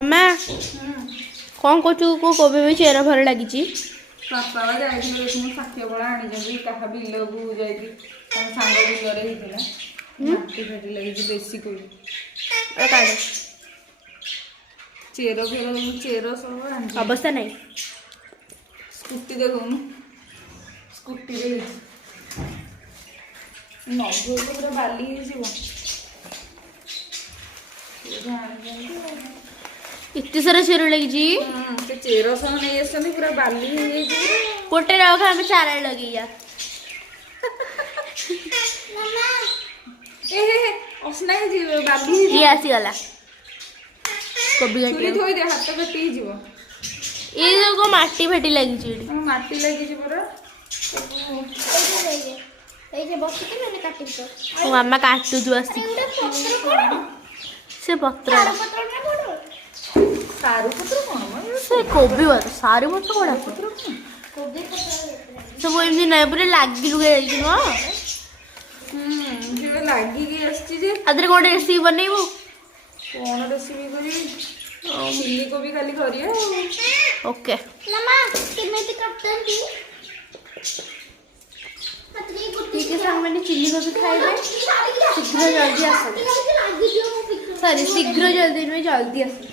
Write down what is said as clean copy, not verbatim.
मैं कौन को कोबी भी चेहरा भर लगी बापा जाइए षाठिए बड़ा आनी क्या बिल को जाइए सांग बिलरे माटी फाटी लगी देसी कोबी चेर फेर चेर सब अवस्था नहीं स्कूटी देखून स्कूटी नभो पूरा बाली इतने सारा चेर लगी चेर सब नहीं पूरा बाली गोटे रखा हमें चारा लगी असना बाली ये आसीगला कोबी थोड़ी दे हाथ पेटी ये जो माटी फाटी लगी माटी लगी मामा काटू से पत्र से कोबी सारू पत्र कौन सब एमती ना पूरा लगी लुगे लगी आदि कौन रेसिपी बनइबू कौन रेसिपी करी चिल्ली कोबी खाली करिए ओके मैंने चिल्ली कोबी खाइबे शीघ्र जल्दी आस सॉरी शीघ्र जल्दी में जल्दी आस